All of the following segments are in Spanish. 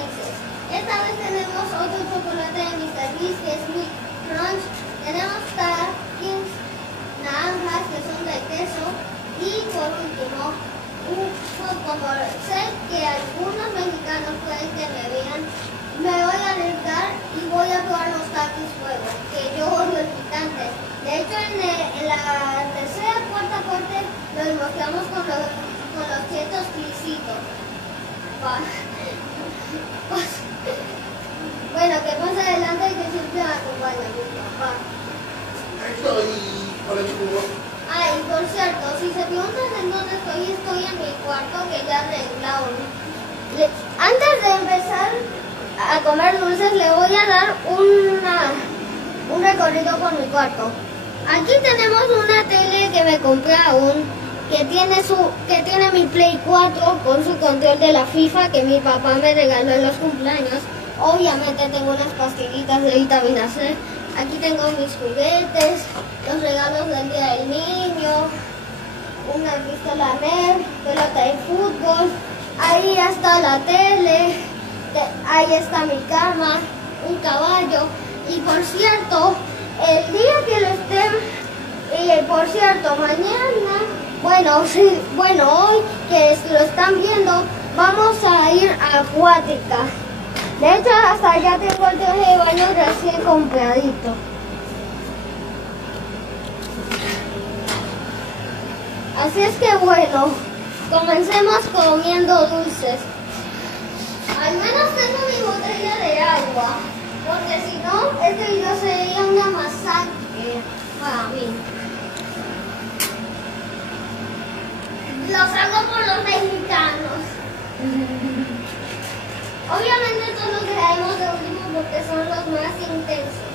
países. Esta vez tenemos otro chocolate de Mr. Beast que es Milk Crunch. Tenemos Kings naranjas que son de queso. Y por último, como sé que algunos mexicanos pueden que me vean, me voy a arriesgar y voy a probar los Takis fuego, que yo odio el picante. De hecho, en la tercera, cuarta parte los mostramos con los chetos frisitos. Bueno, que más adelante que siempre me acompaña mi papá. Y por cierto, si se preguntan en dónde estoy en mi cuarto que ya arreglado. Antes de empezar a comer dulces, le voy a dar un recorrido por mi cuarto. Aquí tenemos una tele que me compré aún, que tiene mi Play 4 con su control de la FIFA que mi papá me regaló en los cumpleaños. Obviamente tengo unas pastillitas de vitamina C. Aquí tengo mis juguetes, los regalos del Día del Niño, una pistola Nerf, pelota de fútbol. Ahí está la tele, ahí está mi cama, un caballo. Y por cierto, el día que lo estén, por cierto, mañana, hoy que lo están viendo, vamos a ir a Acuática. De hecho, hasta allá tengo el traje de baño recién compradito. Así es que bueno, comencemos comiendo dulces. Al menos tengo mi botella de agua, porque si no, este video sería una masacre para mí. Los hago por los mexicanos. Obviamente todos los dejaremos de último porque son los más intensos.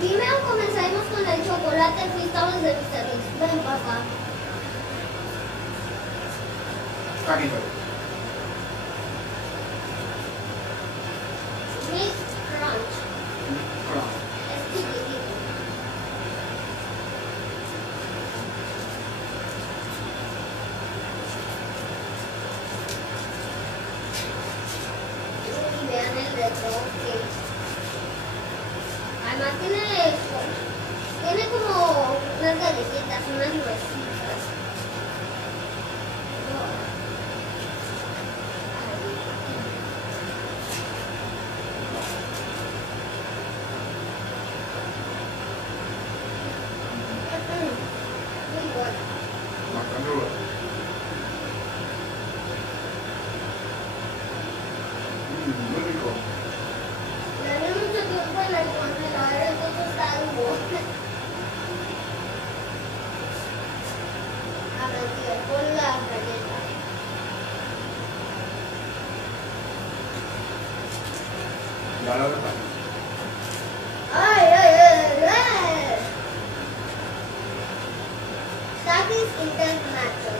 Primero comenzaremos con el chocolate Fristables de Mr. Beast. Ven, papá. Aquí estoy. Milk Crunch. Es chiquitito. Y vean el retoque. Además tiene como unas galletitas, unas nuecitas. Muy rico. Gané mucho tiempo en el congelador, entonces está duro. A ver, con la galleta. Ya lo verdad. ¡Ay! Takis Intense Nacho.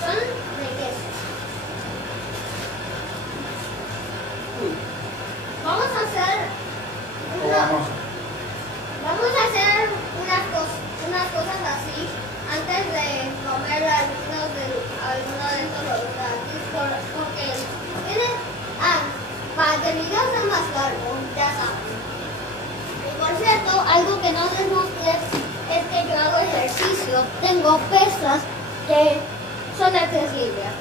Son de queso. Vamos a hacer unas cosas así antes de comer alguno de estos los Takis porque para que el video sea más largo, ya saben. Y por cierto, algo que no les mostré es que yo hago ejercicio. Tengo pesas que son accesibles.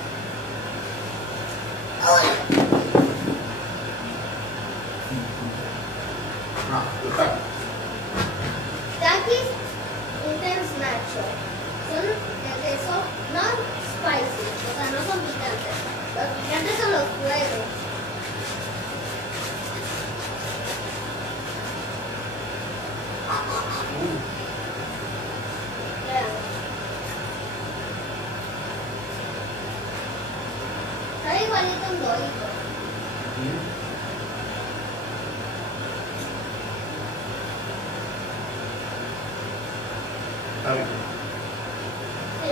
Takis Intense Nacho. Son de queso no spicy, o sea, no son picantes. Los picantes son los fuegos. Está igualito un dorito. Está bien. Sí.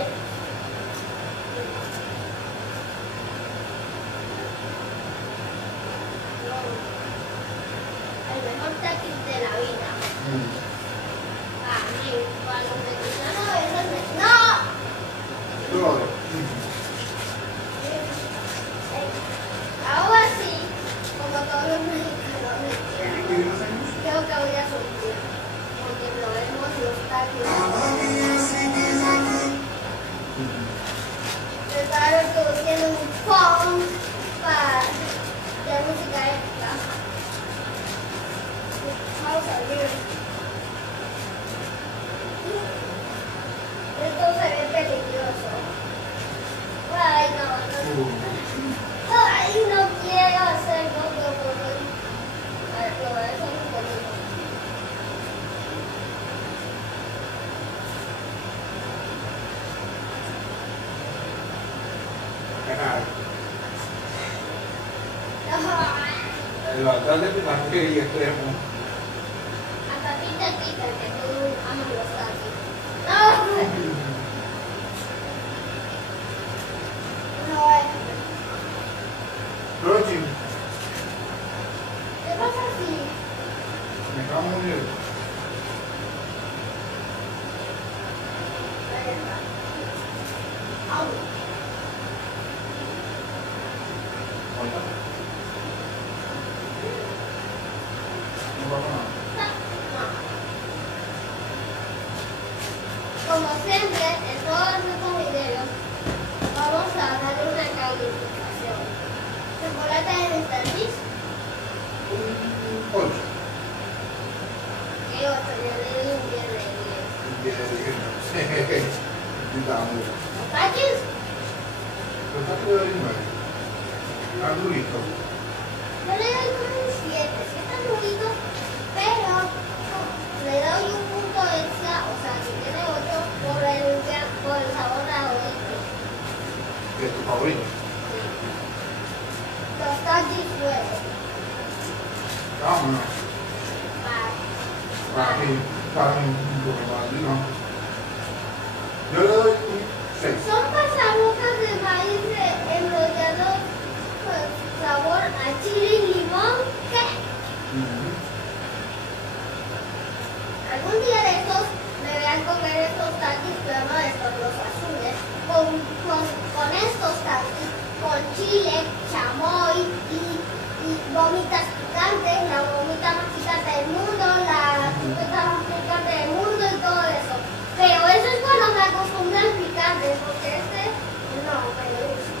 El mejor Takis de la vida. Para mí, para los mexicanos a veces ¡no! Todo. Ahora sí, Preparo introduciendo un phone para la música épica. Vamos a abrir. Esto se ve peligroso. Ay, no. Ay, no quiero hacerlo. A ver, lo voy a hacer un poquito. Lo atrás de tu mano que ya estoy como. Hasta pinta pica que tú amas los taquis. No. Próximo. ¿Qué pasa si? Me acabo de morir. Au. No pasa nada. Como siempre, en todos nuestros videos vamos a darle una calificación. Chocolate de Mr. Beast, Un 8. que 8, yo le doy un 10 de 10. 10 de 10. Estaba muy bueno. Los taquis, Los tacos le doy 9. Está durito. yo le doy un 7, sí están duritos, pero le doy un punto extra, o sea, si tiene 8 por el sabor a oito. ¿Qué es tu favorito? Los taquis fuego. Vámonos. Para Para mí, no. Yo le doy un 6. son pasabocas de maíz enrollados con sabor a chile y limón. ¿Qué? Algún día de estos me vean comer estos taquis, pero no estos, los azules, con estos taquis, con chile, chamoy y gomitas picantes, la gomita más picante del mundo, la gomita más picante del mundo y todo eso. Pero eso es cuando me acostumbran picantes, porque este no me gusta.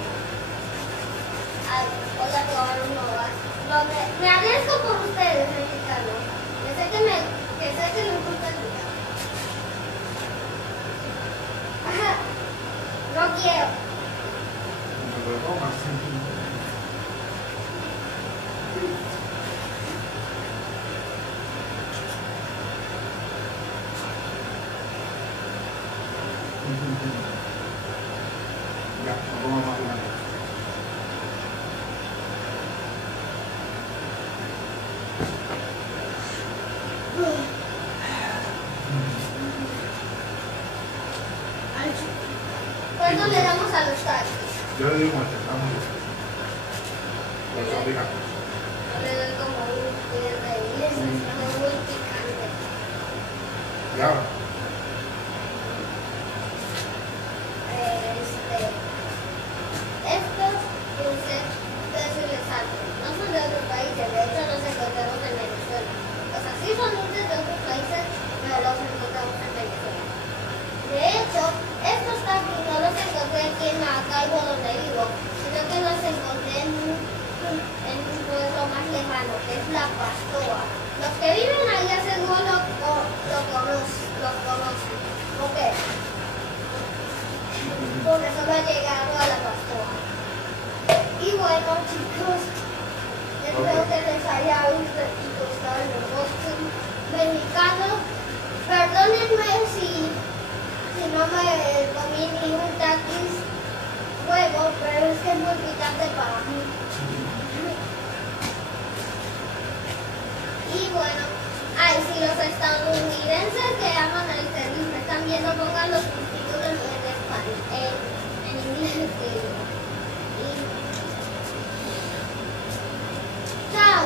Ay, voy a probar uno más. Me arriesgo por ustedes, mexicanos. Que sé que me gusta el picante. Ajá. No quiero. Me lo tomas. Ya, no como más grande. ¿Cuánto le damos a los taquis? Yo le doy un 8. Está muy bien. Los son picantes. Yo le doy como un 10 de 10, es muy picante. Y ahora, Estos dulces, decirles algo, no son de otros países, de hecho los encontramos en Venezuela. O sea, sí son dulces de otros países, pero los encontramos en Venezuela. De hecho, estos taquis no los encontré aquí en Maracaibo donde vivo, sino que los encontré en un pueblo más lejano, que es La Pastoa. Los que viven allá seguro lo conocen. ¿Por qué? Porque solo ha llegado a La Pastoa. Y bueno, chicos, espero que les haya gustado el unboxing mexicano. Perdónenme si no me comí ni un taquis huevo, pero es que es muy picante para mí. Y bueno, si los estadounidenses que aman el servicio me están viendo, pongan los subtítulos en español, en inglés. Y chao.